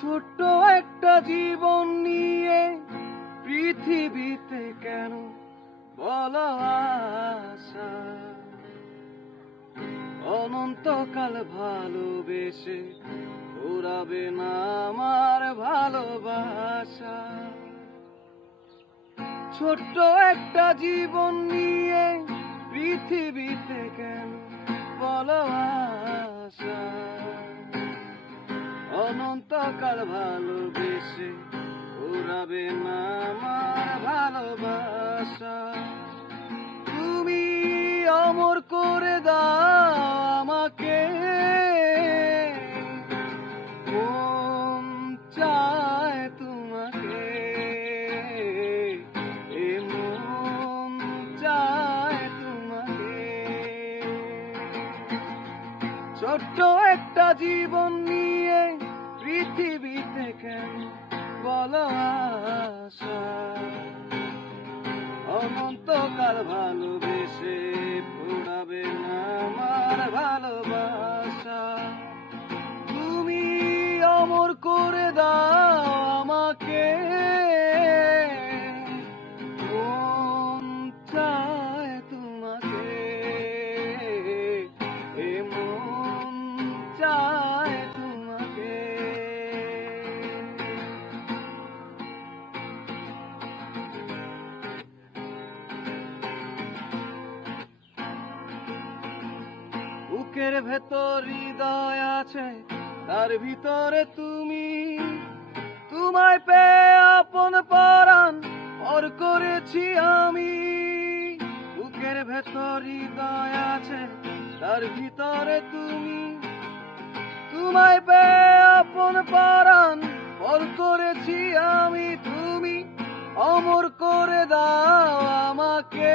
ছোট্ট একটা জীবন নিয়ে পৃথিবীতে কেন বলো আশা? অনন্তকাল ভালোবেসে ফুরাবে না আমার ভালোবাসা। ছোট্ট একটা জীবন নিয়ে পৃথিবীতে কেন বলো আশা? অনন্তকাল ভালোবেসে ফুরাবে না আমার ভালোবাসা। তুমি অমর করে দাও আমাকে, মন চায় তোমাকে, এ মন চায় তোমাকে। ছোট্ট একটা জীবন নিয়ে পৃথিবীতে কেন বলো আশা? অনন্তকাল ভালোবেসে ফুরাবে না আমার ভালোবাসা। তুমি অমর করে দাও আমাকে, মন চায় তোমাকে, এ মন চায় তোমাকে। বুকের ভেতর হৃদয় আছে, তার ভিতরে তুমি। তোমায় পেয়ে আপন পরাণ পর করেছি আমি। বুকের ভেতর হৃদয় আছে, তার ভিতরে তুমি। তোমায় পেয়ে আপন পরাণ পর করেছি আমি। তুমি অমর করে দাও আমাকে,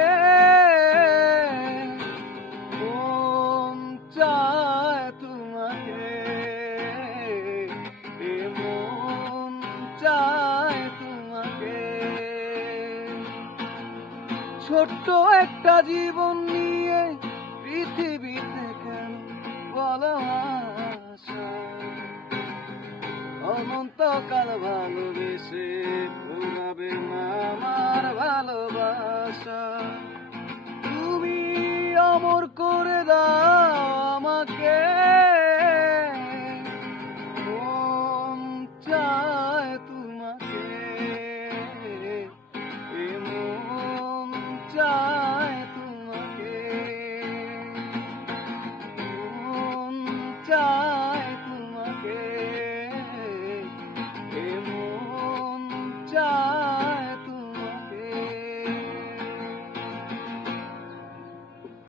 মন চায় তোমাকে, এ মন চায় তোমাকে। ছোট্ট একটা জীবন নিয়ে পৃথিবীতে কেন বলো আশা? অনন্তকাল ভালোবেসে ফুরাবে না আমার ভালোবাসা। তুমি অমর করে দাও